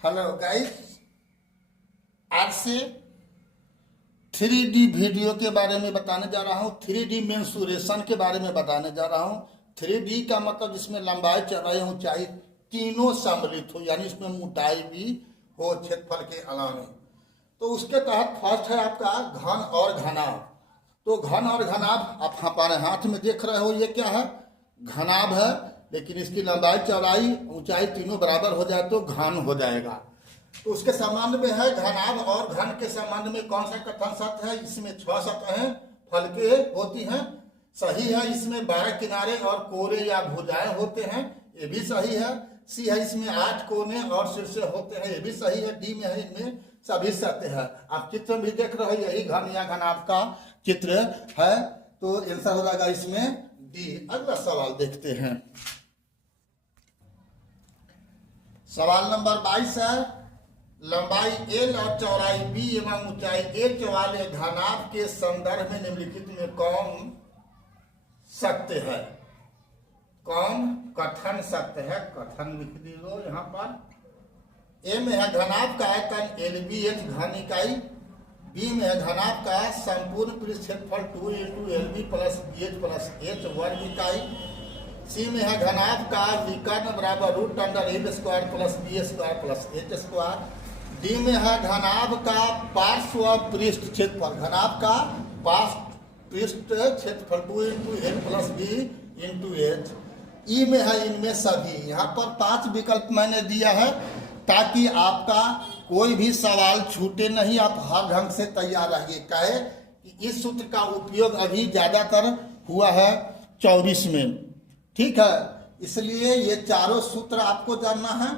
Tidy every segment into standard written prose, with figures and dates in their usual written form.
Hello guys, आज से 3D video के बारे में बताने जा रहा हूँ। 3D मेंसुरेशन के बारे में बताने जा रहा हूँ। 3D का मतलब जिसमें लंबाई, चौड़ाई, ऊंचाई तीनों सम्मिलित हो, यानी इसमें मोटाई भी हो क्षेत्रफल के अलावा। तो उसके तहत फर्स्ट है आपका घन और घनाभ। तो घन और घनाभ आप हमारे हाथ में देख रहे हो, ये क्या है? घनाभ है, लेकिन इसकी लंबाई, चौड़ाई, ऊंचाई तीनों बराबर हो जाए तो घन हो जाएगा। तो उसके संबंध में है घनाभ और घन के संबंध में कौन सा कथन सत्य है? इसमें 6 सतहें फलके होती हैं, सही है। इसमें 12 किनारे और कोरे या भुजाएं होते हैं, ये भी सही है। सी है, इसमें 8 कोने और शीर्ष होते हैं, ये भी सही है। डी में है, इनमें सभी सत्य है। आप चित्र भी देख रहे हो, यही घन या घनाभ का चित्र है, तो आंसर हो जाएगा इसमें डी। अगला सवाल देखते हैं। सवाल नंबर 22 है, लंबाई L और चौड़ाई B एवं ऊंचाई H वाले घनाभ के संदर्भ में निम्नलिखित में कौन सत्य है? कौन कथन सत्य है? कथन लिख दीजिए यहाँ पर। ए में है घनाभ का आयतन LBH घन इकाई। बी में है घनाभ का संपूर्ण पृष्ठ क्षेत्रफल 2 × LB + BH + H वर्ग इकाई। सी में है घनाभ का विकर्ण बराबर √L² + B² + H²। डी में है घनाभ का पार्श्व पृष्ठ क्षेत्रफल, घनाभ का पार्श्व पृष्ठ क्षेत्रफल 2 × L + B × H। ई में है इनमें सभी। यहाँ पर 5 विकल्प मैंने दिया है ताकि आपका कोई भी सवाल छूटे नहीं, आप हर ढंग से तैयार रहिए। कहे कि इस सूत्र का उपयोग अभी ज्यादातर हुआ है 24 में, ठीक है, इसलिए ये चारों सूत्र आपको जानना है।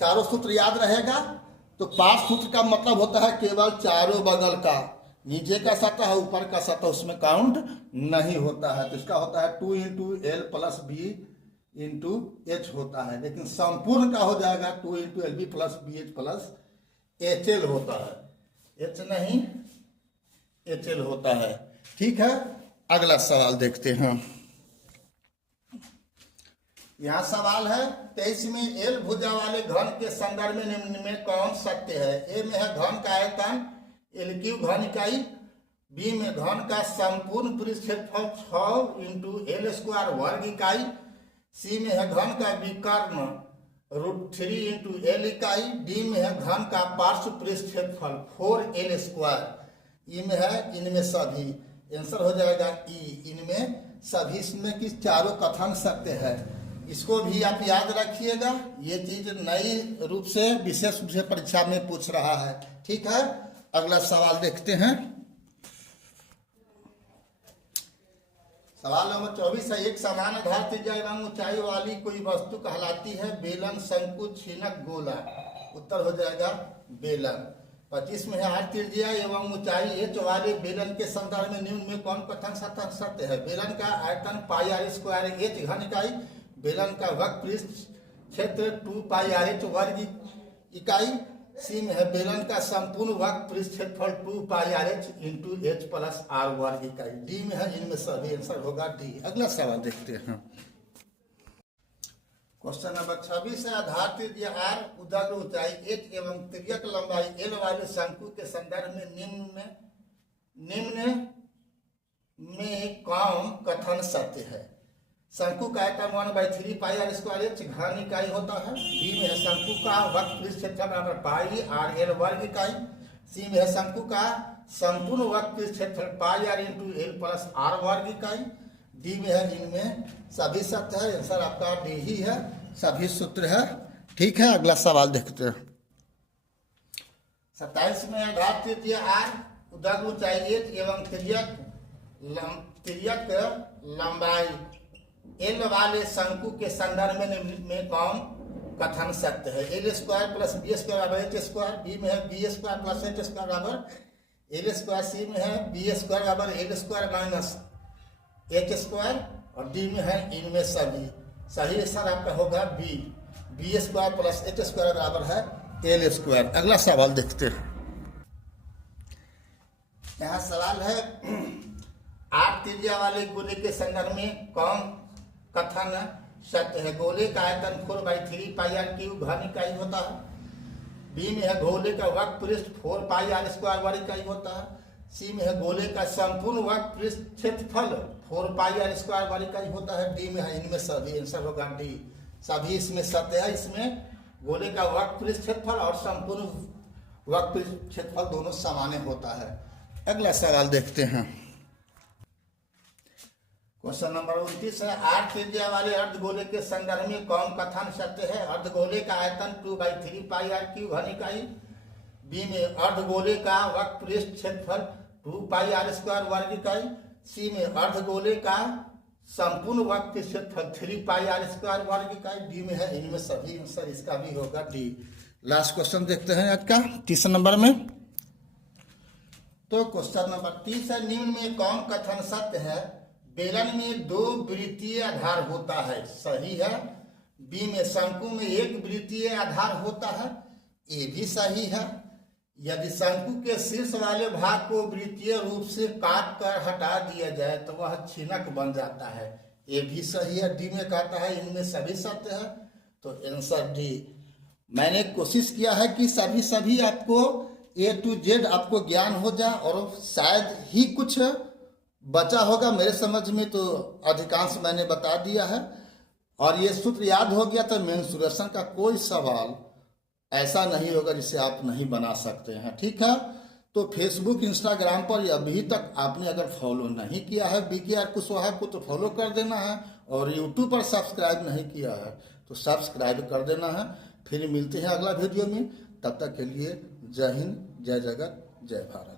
चारों सूत्र याद रहेगा तो 5 सूत्र का मतलब होता है केवल चारों बगल का, नीचे का सतह है, ऊपर का सतह, उसमें काउंट नहीं होता है। तो इसका होता है 2 × L + B × H होता है, लेकिन संपूर्ण का हो जाएगा 2 × LB + BH + HL होता है, H नहीं HL होता है, ठीक है। अगला सवाल देखते हैं। यहाँ सवाल है 23 में, L भुजा वाले घन के संदर्भ में निम्न में कौन सत्य है? ए में है घन का आयतन L³ घन इकाई। बी में घन का संपूर्ण पृष्ठ क्षेत्रफल 6 × L² वर्ग इकाई। सी में है घन का विकर्ण √3 × L इकाई। डी में है घन का पार्श्व पृष्ठ क्षेत्रफल 4L²। ई में है इनमें सभी, आंसर हो जाएगा ई, इनमें सभी। इसमें कि चारों कथन सत्य है, इसको भी आप याद रखिएगा। ये चीज नई रूप से, विशेष रूप से परीक्षा में पूछ रहा है, ठीक है। अगला सवाल देखते हैं। सवाल नंबर 24 है, एक समान आधार त्रिज्या एवं ऊंचाई वाली कोई वस्तु कहलाती है बेलन, शंकु, छीनक, गोला। उत्तर हो जाएगा बेलन। 25 में है, आठ त्रिज्या एवं ऊंचाई H वाले बेलन के संदर्भ में निम्न में कौन कथन सत्य है? बेलन का आयतन πr² H घन इकाई। बेलन का वक्र पृष्ठ क्षेत्र 2πrH वर्ग इकाई। सी में है बेलन का संपूर्ण वक्र पृष्ठ क्षेत्रफल 2πrH × H + R वर्ग इकाई। डी में है इनमें सभी, आंसर होगा डी। अगला सवाल देखते हैं। क्वेश्चन नंबर 26 है, आधार त्रिज्या R, उदर ऊंचाई H एवं तिर्यक लंबाई L वाले शंकु के संदर्भ में निम्न में कौन कथन सत्य है? शंकु का आयतन 1/3πr² घन इकाई होता है। बी में है शंकु का वक्र पृष्ठ क्षेत्रफल बराबर πr/L वर्ग इकाई। सी में है शंकु का संपूर्ण वक्र पृष्ठ क्षेत्रफल πr × L + R वर्ग इकाई। डी में है इनमें सभी सत्य है, आंसर आपका डी ही है, सभी सूत्र है, ठीक है। अगला सवाल देखते हैं। 27 में आधार त्रिज्या R, उदर ऊंचाई H एवं तिर्यक लंबाई L वाले शंकु के संदर्भ में कौन कथन सत्य है? L² + B² = H²। बी में है B² + H² बराबर L²। सी में है B² बराबर L² - H²। और डी में है इनमें सभी, सही आंसर आपका होगा बी, B² + H² बराबर है L²। अगला सवाल देखते हैं। यहाँ सवाल है, 8 त्रिज्या वाले गोले के संदर्भ में कौन कथन सत्य है? गोले का आयतन 4/3πr³ घन इकाई होता है। बी में है गोले का वक्र पृष्ठ 4 पाई आर स्क्वायर वर्ग इकाई होता है। सी में है गोले का संपूर्ण वक्र पृष्ठ क्षेत्रफल 4 पाई आर स्क्वायर वर्ग इकाई होता है। डी में है, इनमें सभी आंसर होगा डी, सभी इसमें सत्य है। इसमें गोले का वक्र पृष्ठ क्षेत्रफल और संपूर्ण वक्र पृष्ठ क्षेत्रफल दोनों सामान्य होता है। अगला सवाल देखते हैं। क्वेश्चन नंबर 29 है, 8 त्रिज्या वाले अर्धगोले के संदर्भ में कौन कथन सत्य है? अर्धगोले का आयतन 2/3 पाई आर क्यूब घन इकाई। बी में अर्धगोले का वक्र पृष्ठ क्षेत्रफल 2 पाई आर स्क्वायर वर्ग इकाई। सी में अर्धगोले का संपूर्ण वक्र क्षेत्रफल 3 पाई आर स्क्वायर वर्ग इकाई। डी में है, इनमें सभी आंसर इसका भी होगा डी। लास्ट क्वेश्चन देखते हैं आज का 30 नंबर में। तो क्वेश्चन नंबर 30 है, निम्न में कौन कथन सत्य है? बेलन में 2 वृत्तीय आधार होता है, सही है। बी में शंकु में 1 वृत्तीय आधार होता है, ये भी सही है। यदि शंकु के शीर्ष वाले भाग को वृत्तीय रूप से काट कर हटा दिया जाए तो वह छिनक बन जाता है, ये भी सही है। डी में कहता है इनमें सभी सत्य है, तो आंसर डी। मैंने कोशिश किया है कि सभी आपको A to Z आपको ज्ञान हो जाए, और शायद ही कुछ बचा होगा मेरे समझ में, तो अधिकांश मैंने बता दिया है। और ये सूत्र याद हो गया तो मेंसुरेशन का कोई सवाल ऐसा नहीं होगा जिसे आप नहीं बना सकते हैं, ठीक है। तो फेसबुक इंस्टाग्राम पर अभी तक आपने अगर फॉलो नहीं किया है BKR कुशवाहा को तो फॉलो कर देना है, और यूट्यूब पर सब्सक्राइब नहीं किया है तो सब्सक्राइब कर देना है। फिर मिलते हैं अगला वीडियो में, तब तक के लिए जय हिंद, जय जगत, जय भारत।